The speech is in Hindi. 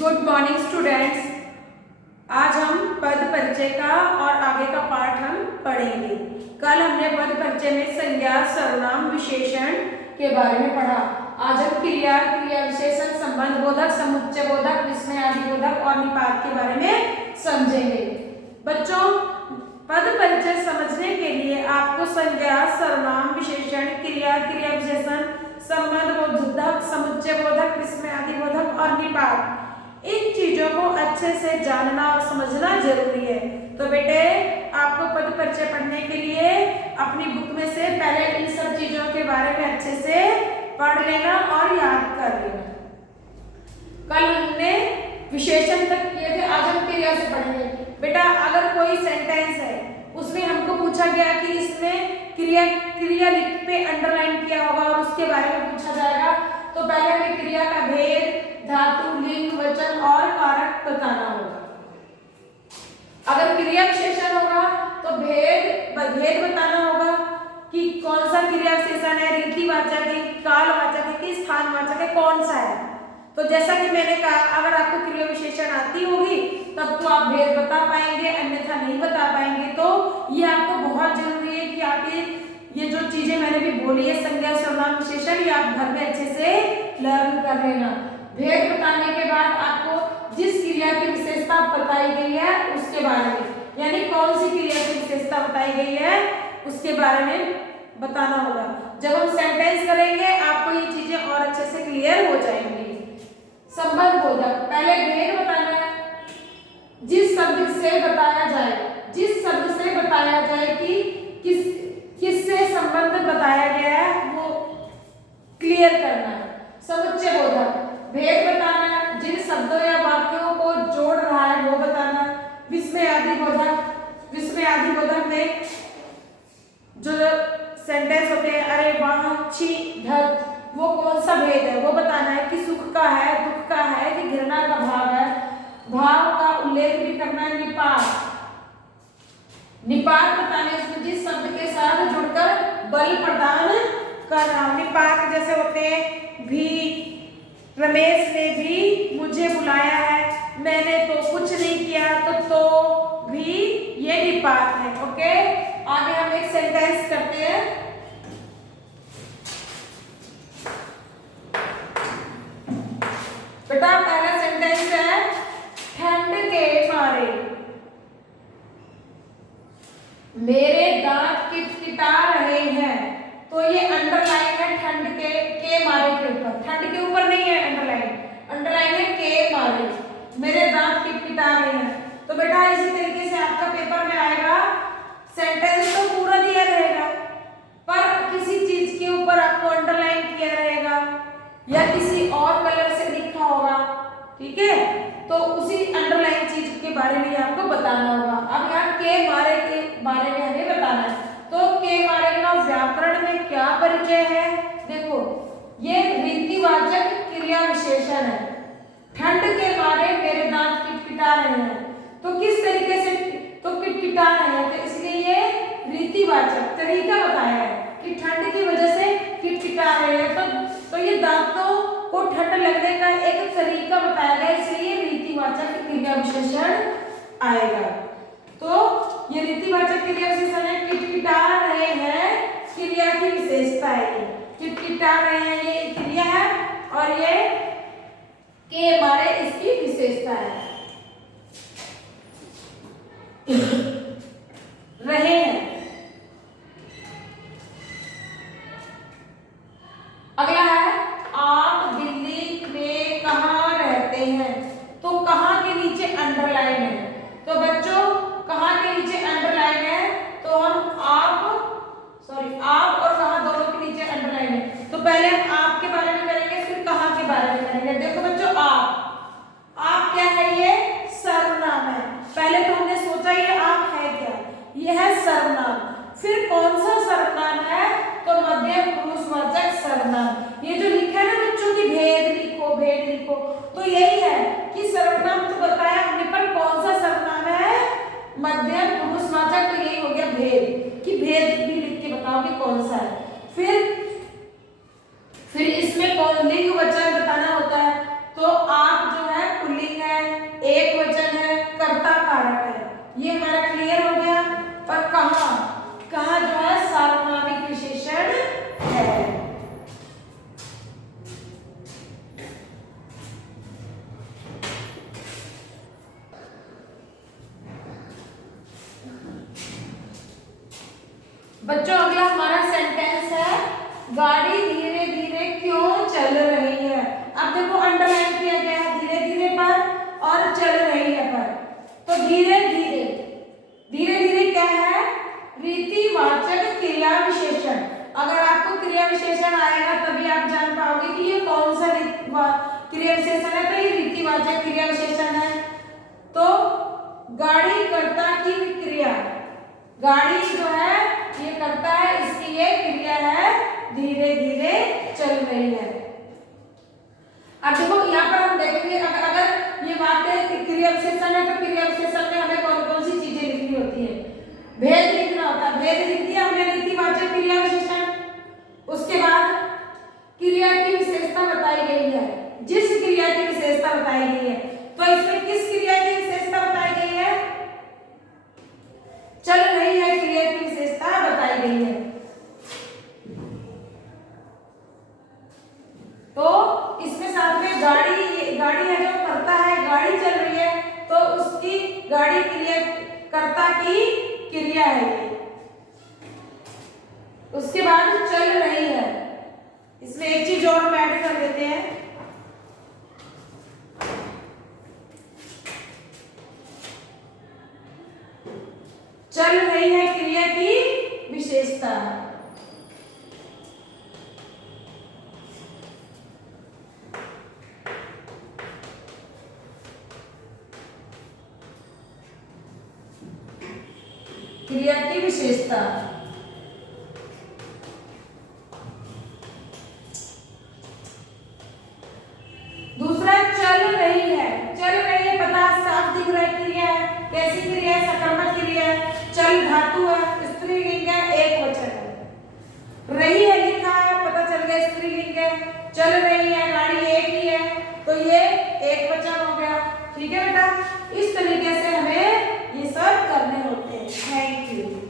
Good morning students. आज हम पद परिचय का और आगे का पार्ट हम पढ़ेंगे। कल हमने पद परिचय में संज्ञा, सर्वनाम, विशेषण के बारे में पढ़ा। आज हम क्रिया, क्रिया विशेषण, संबंध बोधक, समुच्चय बोधक, विस्मय आदि बोधक और निपात के बारे में समझेंगे। बच्चों, पद परिचय समझने के लिए आपको संज्ञा, सर्वनाम, विशेषण, क्रिया, क्रिया विशेषण, संबंध बोधक, समुच्चय बोधक, विस्मय आदि बोधक और निपात, इन चीजों को अच्छे से जानना और समझना जरूरी है। तो बेटे, आपको पद परिचय पढ़ने के लिए अपनी बुक में से पहले इन सब चीजों के बारे में अच्छे से पढ़ लेना और याद कर लेना। कल हमने विशेषण तक किए थे, आज हम क्रिया से पढ़ेंगे। बेटा, अगर कोई सेंटेंस है उसमें हमको पूछा गया कि इसमें क्रिया क्रिया लिख पे अंडरलाइन किया होगा और उसके बारे में पूछा जाएगा, तो पहले हमें क्रिया का भेद, धातु, लिंग, वचन और कारक बताना होगा। अगर क्रिया विशेषण होगा तो भेद बताना होगा कि कौन सा क्रिया विशेषण है, रीतिवाचक है, कालवाचक है कि स्थानवाचक है, कौन सा है। तो जैसा कि मैंने कहा, अगर आपको क्रिया विशेषण आती होगी तब तो आप भेद बता पाएंगे, अन्यथा नहीं बता पाएंगे। तो ये आपको बहुत जरूरी है कि आप ये जो चीजें मैंने भी बोली है, संज्ञा, सर्वनाम, विशेषण, ये आप घर में अच्छे से लर्न कर लेना। भेद बताने के बाद आपको जिस क्रिया की विशेषता बताई गई है उसके बारे में, यानी कौन सी क्रिया की विशेषता बताई गई है उसके बारे में बताना होगा। जब हम सेंटेंस करेंगे आपको ये चीजें और अच्छे से क्लियर हो जाएंगी। संबंध बोधक, पहले भेद बताना है। जिस शब्द से बताया जाए कि किससे संबंध बताया गया है वो क्लियर करना है। समुच्चय बोधक, भेद बताना है, जिन शब्दों या वाक्यों को जोड़ रहा है वो बताना। विस्मय आदि बोधक में जो सेंटेंस होते हैं, अरे वाह, छी, धत, वो कौन सा भेद है वो बताना है कि सुख का है, दुख का है कि घृणा का भाव है। भाव का उल्लेख भी करना है। निपात बताने, इसमें जिस शब्द के साथ जुड़कर बल प्रदान करना। निपात जैसे होते हैं, भी, रमेश ने भी मुझे बुलाया है, मैंने तो कुछ नहीं किया, तो भी, ये निपात है। ओके, आगे हम एक सेंटेंस करते हैं। बेटा, पहला सेंटेंस है, ठंड के मारे मेरे दांत किटकिटा रहे हैं। तो ये अंडरलाइन है ठंड के मारे के ऊपर, ठंड के ऊपर नहीं है अंडरलाइन है के मारे, मेरे दांत किटकिटा रहे हैं। तो बेटा, इसी तरीके से आपका पेपर में आएगा, सेंटेंस तो पूरा दिया रहेगा पर किसी चीज के ऊपर आपको अंडरलाइन किया रहेगा या किसी और कलर से लिखा होगा, ठीक है। तो उसी अंडरलाइन चीज के बारे में आपको बताना होगा। अब यहाँ के मारे के बारे में हमें बताना है। तो के मारे का व्याकरण में क्या परिचय है? देखो, ये रीतिवाचक क्रिया विशेषण है। ठंड के मारे मेरे दांत किटकिटा रहे हैं, तो किस तरीके से तो किटकिटा रहे हैं, तो इसलिए ये रीतिवाचक तरीका बताया है कि ठंड की वजह से किटकिटा रहे हैं। तो ये दांतों को ठंड लगने का एक तरीका बताया गया, इसलिए रीतिवाचक क्रिया विशेषण आएगा। तो ये रीतिवाचक क्रिया विशेषण है। किटकिटा रहे हैं क्रिया की विशेषता है। किटकिटा रहे हैं ये क्रिया है और ये के मारे इसकी विशेषता है। रहे हैं। अगला है, आप दिल्ली में कहाँ रहते हैं? तो कहाँ के नीचे अंडरलाइन है। तो बच्चों, कहाँ के नीचे अंडरलाइन है, तो हम आप और कहाँ दोनों के नीचे अंडरलाइन है। तो पहले हम आप के बारे में करेंगे, फिर कहाँ के बारे में करेंगे। देखो बच्चों, आप क्या है? ये सर्वनाम है। पहले तो हमने सोचा ये आप है क्या, ये है सर्वनाम। फिर कौन सा सर्वनाम है? तो मध्यम पुरुषवाचक सर्वनाम। ये जो लिखा है ना बच्चों की भेद लिखो, तो यही है कि सर्वनाम तो बताया हमने, पर कौन सा सर्वनाम है? मध्यम पुरुषवाचक। तो यही हो गया भेद, कि भेद भी लिख के बताओ कि कौन सा है। फिर बच्चों अगला हमारा सेंटेंस है गाड़ी धीरे धीरे क्यों चल रही है। अब देखो अंडरलाइन किया गया है धीरे धीरे पर और चल रही है पर। तो धीरे धीरे, धीरे धीरे क्या है, रीतिवाचक क्रिया विशेषण। अगर आपको क्रिया विशेषण आएगा तभी आप जान पाओगे कि ये कौन सा क्रिया विशेषण है। तो ये रीतिवाचक क्रिया विशेषण है। तो गाड़ी कर्ता की क्रिया, गाड़ी जो है ये करता है, इसकी ये क्रिया है धीरे धीरे चल रही है। अब देखो यहाँ पर हम देखेंगे अगर ये वाक्य क्रिया विशेषण है तो क्रिया विशेषण में हमें कौन कौन सी चीजें लिखनी होती है। भेद लिखना होता है, भेद लिख दिया हमने रीतिवाचक क्रिया विशेषण। उसके बाद क्रिया की विशेषता बताई गई है, जिस क्रिया की विशेषता बताई गई है। तो इसमें किस क्रिया की विशेषता बताई गई है, चल रही है क्रिया की विशेषता बताई गई है। तो इसमें साथ में गाड़ी, गाड़ी है जो करता है, गाड़ी चल रही है तो उसकी गाड़ी क्रिया कर्ता की क्रिया है ये। उसके बाद चल रही है, इसमें एक चीज और हम ऐड कर देते हैं, चल रही है क्रिया की विशेषता। क्रिया की विशेषता। दूसरा चल रही है, चल रही है पता साफ दिख रहा है क्रिया है। कैसी क्रिया है, सकर्मक क्रिया है। चल धातु है, स्त्रीलिंग है, एक वचन है। रही है लिखा है, पता चल गया स्त्रीलिंग है। चल रही है, गाड़ी एक ही है तो ये एक वचन हो गया। ठीक है बेटा, इस तरीके से हमें ये सब करने होते हैं। Thank you.